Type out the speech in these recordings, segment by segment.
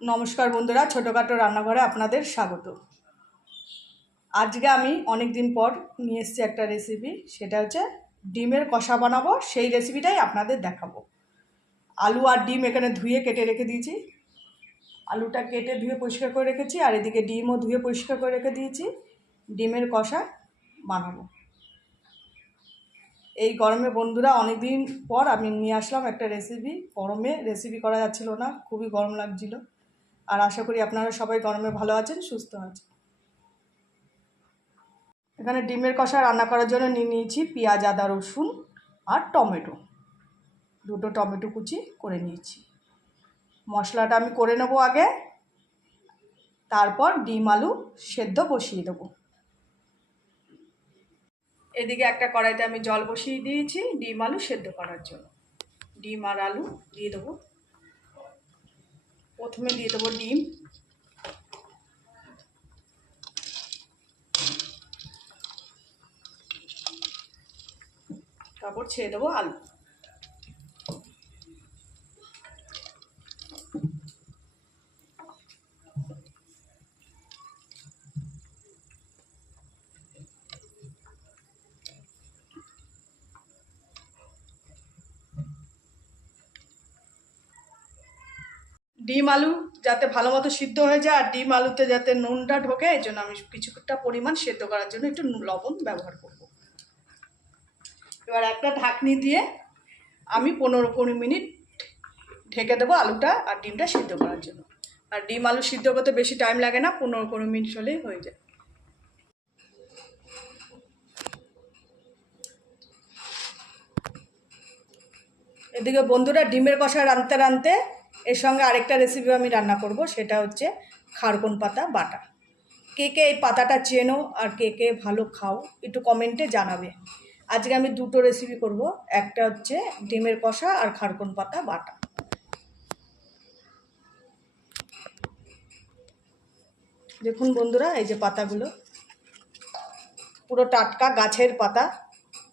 নমস্কার বন্ধুরা, ছোটোখাটো রান্নাঘরে আপনাদের স্বাগত। আজকে আমি অনেক দিন পর নিয়ে এসেছি একটা রেসিপি সেটা হচ্ছে ডিমের কষা বানাবো, সেই রেসিপিটাই আপনাদের দেখাবো। আলু আর ডিম এখানে ধুয়ে কেটে রেখে দিয়েছি। আলুটা কেটে ধুয়ে পরিষ্কার করে রেখেছি, আর এদিকে ডিমও ধুয়ে পরিষ্কার করে রেখে দিয়েছি। ডিমের কষা বানাবো। এই গরমে বন্ধুরা অনেক দিন পর আমি নিয়ে আসলাম একটা রেসিপি গরমে রেসিপি করা যাচ্ছিল না, খুবই গরম লাগছিল। আর আশা করি আপনারা সবাই গরমে ভালো আছেন, সুস্থ আছেন। এখানে ডিমের কষা রান্না করার জন্য নিয়ে নিয়েছি পেঁয়াজ, আদা, রসুন আর টমেটো। দুটো টমেটো কুচি করে নিয়েছি। মশলাটা আমি করে নেব আগে, তারপর ডিম আলু সেদ্ধ বসিয়ে দেবো। এদিকে একটা কড়াইতে আমি জল বসিয়ে দিয়েছি, ডিম আলু সেদ্ধ করার জন্য। ডিম আর আলু দিয়ে দেবো। প্রথমে দিয়ে দেবো ডিম। তারপর ছেড়ে দেবো আলু। ডিম আলু যাতে ভালো মতো সিদ্ধ হয়ে যায়, আর ডিম আলুতে যাতে নুনটা ঢোকে, এই জন্য আমি কিছুটা পরিমাণ সেদ্ধ করার জন্য একটু লবণ ব্যবহার করব। এবার একটা ঢাকনি দিয়ে আমি পনেরো কুড়ি মিনিট ঢেকে দেবো আলুটা আর ডিমটা সিদ্ধ করার জন্য। আর ডিম আলু সিদ্ধ করতে বেশি টাইম লাগে না, পনেরো কুড়ি মিনিট হলেই হয়ে যায়। এদিকে বন্ধুরা, ডিমের কষা রাঁধতে রাঁধতে এর সঙ্গে আরেকটা রেসিপিও আমি রান্না করব, সেটা হচ্ছে খারকন পাতা, বাটা। কে কে এই পাতাটা চেনো আর কে কে ভালো খাও, একটু কমেন্টে জানাবে। আজকে আমি দুটো রেসিপি করব, একটা হচ্ছে ডিমের কষা আর খারকন পাতা, বাটা। দেখুন বন্ধুরা, এই যে পাতাগুলো। পুরো টাটকা গাছের পাতা,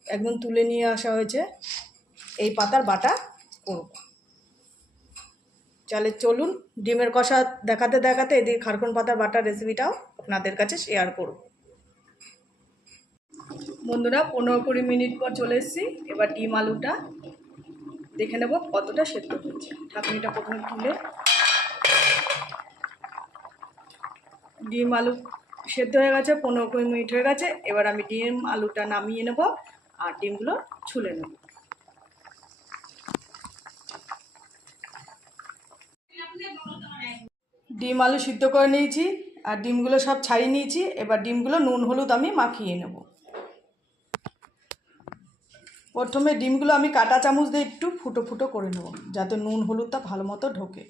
একদম তুলে নিয়ে আসা হয়েছে। এই পাতার বাটা করব। চলে চলুন, ডিমের কষা দেখাতে দেখাতে এদিকে খারকন পাতার বাটার রেসিপিটাও আপনাদের কাছে শেয়ার করব। বন্ধুরা, পনেরো কুড়ি মিনিট পর চলে এসেছি। এবার ডিম আলুটা দেখে নেব কতটা সেদ্ধ হয়েছে। ঢাকনিটা প্রথমে তুলে ডিম আলু সেদ্ধ হয়ে গেছে, পনেরো কুড়ি মিনিট হয়ে গেছে। এবার আমি ডিম আলুটা নামিয়ে নেব আর ডিমগুলো ছুলে নেব। ডিম আলু সিদ্ধ করে নিয়েছি, আর ডিমগুলো সব ছাড়িয়ে নিয়েছি। এবার ডিমগুলো নুন, হলুদ আমি মাখিয়ে নেব। প্রথমে ডিমগুলো আমি কাটা চামচ দিয়ে একটু ফুটো ফুটো করে নেব, যাতে নুন, হলুদটা ভালো মতো ঢোকে।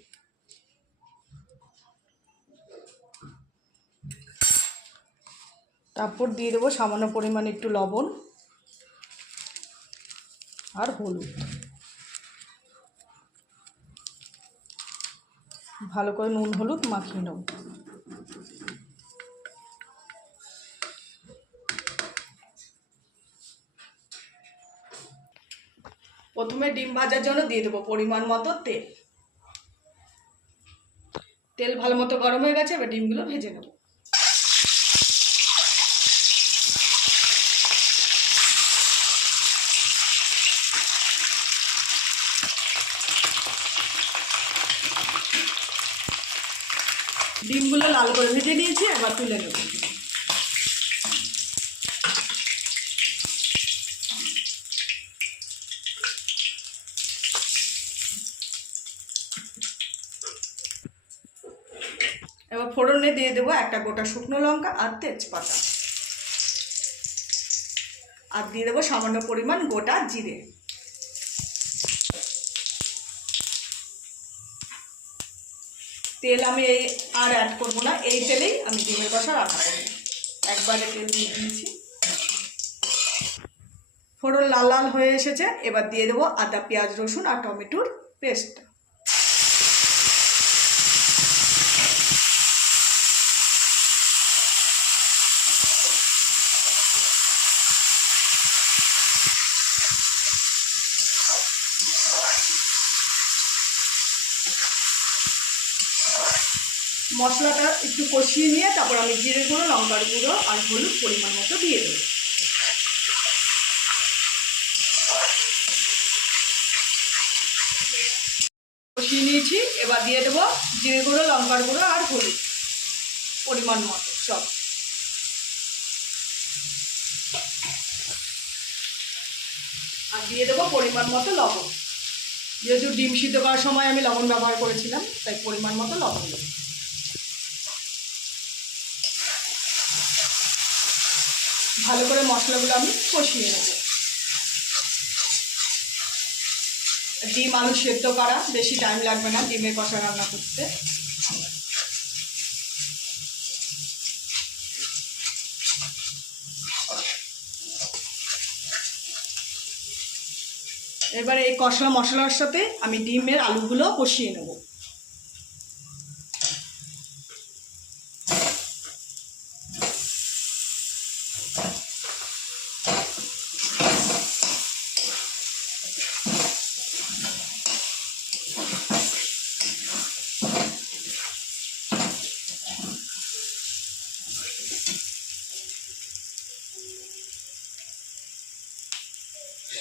তারপর দিয়ে দেবো সামান্য পরিমাণে একটু লবণ আর হলুদ। ভালো করে নুন, হলুদ মাখিয়ে নেব। প্রথমে ডিম ভাজার জন্য দিয়ে দেবো পরিমাণ মতো তেল। তেল ভালো মতো গরম হয়ে গেছে, এবার ডিমগুলো ভেজে নেব। ডিমগুলো লাল করে ভেজে নিয়েছি, এবার তুলে নেব। এবার ফোড়নে দিয়ে দেবো একটা গোটা শুকনো লঙ্কা আর তেজপাতা। আর দিয়ে দেবো সামান্য পরিমাণ গোটা জিরে। তেল আমি এই আর অ্যাড করব না, এই তেলেই আমি ডিমের কষা রান্না করব। একবারে তেল দিয়ে দিয়েছি। ফোড়ন লাল লাল হয়ে এসেছে, এবার দিয়ে দেবো আদা, পেঁয়াজ, রসুন আর টমেটোর পেস্টটা মশলাটা একটু কষিয়ে নিয়ে তারপর আমি জিরে গুঁড়ো, লঙ্কার গুঁড়ো আর হলুদ পরিমাণ মতো দিয়ে দেবো। কষিয়ে নিয়েছি, এবার দিয়ে দেবো জিরে গুঁড়ো, লঙ্কার গুঁড়ো আর হলুদ পরিমাণ মতো সব। আর দিয়ে দেবো পরিমাণ মতো লবণ। যেহেতু ডিম সিদ্ধ করার সময় আমি লবণ ব্যবহার করেছিলাম, তাই পরিমাণ মতো লবণ দেবো। ভালো করে মশলাগুলো আমি কষিয়ে নেব। ডিম, আলু সেদ্ধ করা, বেশি টাইম লাগবে না ডিমের কষা রান্না করতে। এবারে এই কষলা মশলার সাথে আমি ডিমের আলুগুলো কষিয়ে নেব।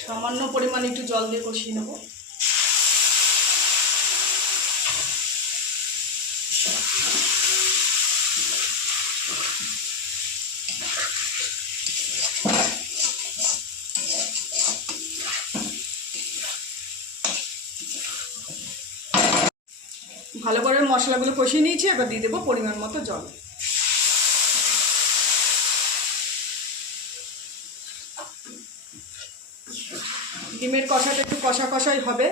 সামান্য পরিমাণে একটু জল দিয়ে কষিয়ে নেব। ভালো করে মশলাগুলো কষিয়ে নিয়েছি, এবার দিয়ে দেবো পরিমাণ মতো জল। ডিমের কষাটা একটু কষা কষাই হবে।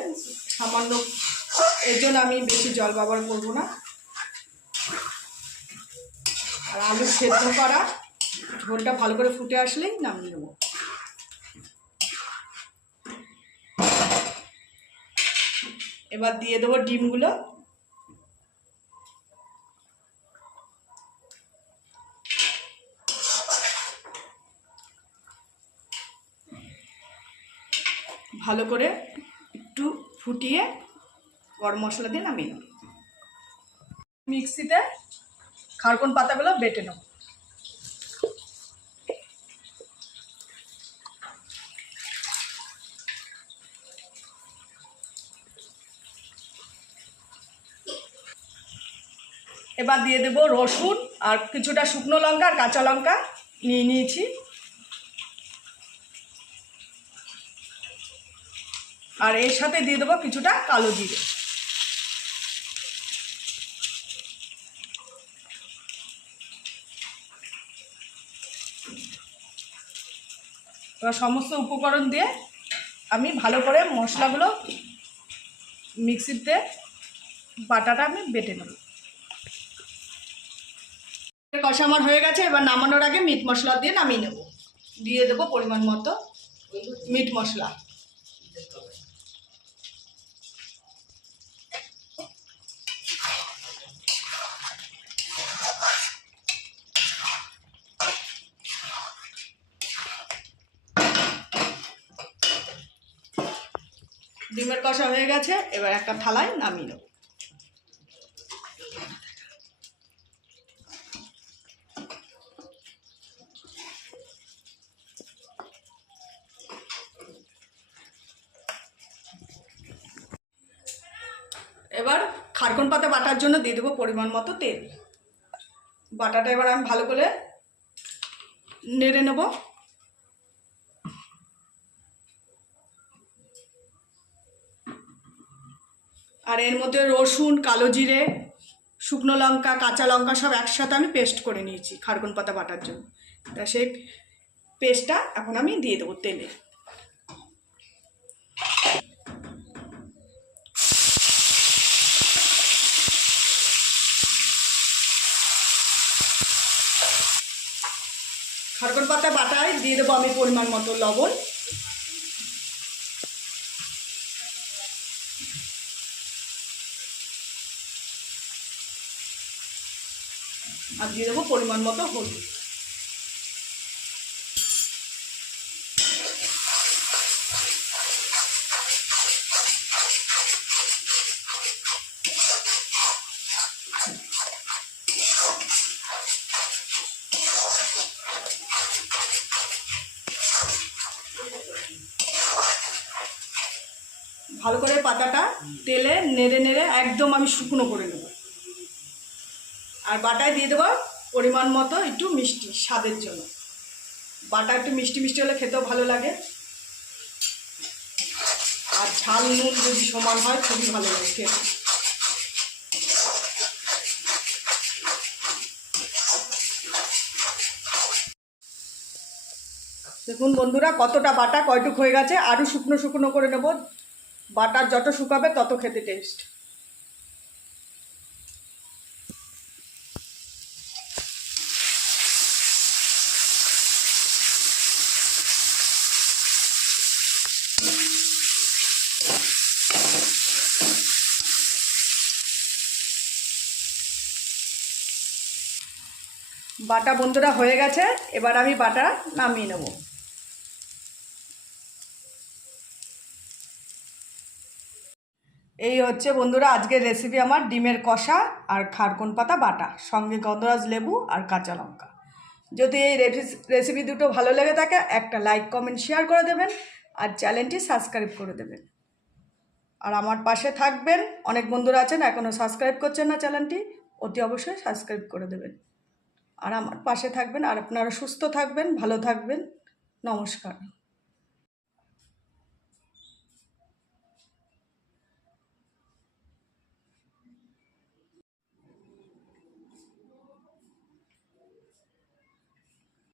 সামান্য এর জন্য আমি বেশি জল ব্যবহার করব না। আর আলু সেদ্ধ করা, ঝোলটা ভালো করে ফুটে আসলেই নামিয়ে নেব। এবার দিয়ে দেবো ডিমগুলো। ভালো করে একটু ফুটিয়ে গরম মশলা দিয়ে নামিয়ে মিক্সিতে খারকন পাতাগুলো বেটে নেব এবার দিয়ে দেব রসুন আর কিছুটা শুকনো লঙ্কা আর কাঁচা লঙ্কা নিয়ে নিয়েছি। আর এর সাথে দিয়ে দেবো কিছুটা কালো জিরে। এবার সমস্ত উপকরণ দিয়ে আমি ভালো করে মশলাগুলো মিক্সিতে বাটাটা আমি বেটে নেব। কষা আমার হয়ে গেছে, এবার নামানোর আগে মিট মশলা দিয়ে নামিয়ে নেব। দিয়ে দেবো পরিমাণ মতো মিট মশলা। ডিমের কষা হয়ে গেছে, এবার একটা থালায় নামিয়ে নেব। এবার খারকন পাতা বাটার জন্য দিয়ে দেবো পরিমাণ মতো তেল। বাটাটা এবার আমি ভালো করে নেড়ে নেব আর এর মধ্যে রসুন, কালো জিরে, শুকনো লঙ্কা, কাঁচা লঙ্কা সব একসাথে আমি পেস্ট করে নিয়েছি খারকুন পাতা বাটার জন্য। তা সেই পেস্টটা এখন আমি দিয়ে দেবো তেলে। খারকুন পাতা বাটায় দিয়ে দেবো আমি পরিমাণ মতো লবণ। আর দিয়ে দেবো পরিমাণ মতো হলুদ। ভালো করে পাতাটা তেলে নেড়ে নেড়ে একদম আমি শুকনো করে নেব। আর বাটায় দিয়ে দেবো পরিমাণ মতো একটু মিষ্টি, স্বাদের জন্য। বাটা একটু মিষ্টি মিষ্টি হলে খেতেও ভালো লাগে। আর ঝাল নুন যদি সমান হয়, খুবই ভালো লাগে খেতে। দেখুন বন্ধুরা, কতটা বাটা, কয়টুক হয়ে গেছে। আরও শুকনো শুকনো করে নেব। বাটার যত শুকাবে, তত খেতে টেস্ট বাটা বন্ধুরা হয়ে গেছে, এবার আমি বাটা নামিয়ে নেব। এই হচ্ছে বন্ধুরা আজকের রেসিপি আমার, ডিমের কষা আর খারকন পাতা বাটা, সঙ্গে গন্ধরাজ লেবু আর কাঁচা লঙ্কা। যদি এই রেসিপি দুটো ভালো লেগে থাকে, একটা লাইক কমেন্ট শেয়ার করে দেবেন আর চ্যানেলটি সাবস্ক্রাইব করে দেবেন। আর আমার পাশে থাকবেন, অনেক বন্ধুরা আছেন এখনও সাবস্ক্রাইব করছেন না চ্যানেলটি অতি অবশ্যই সাবস্ক্রাইব করে দেবেন। আর আমার পাশে থাকবেন আর আপনারা সুস্থ থাকবেন ভালো থাকবেন। নমস্কার।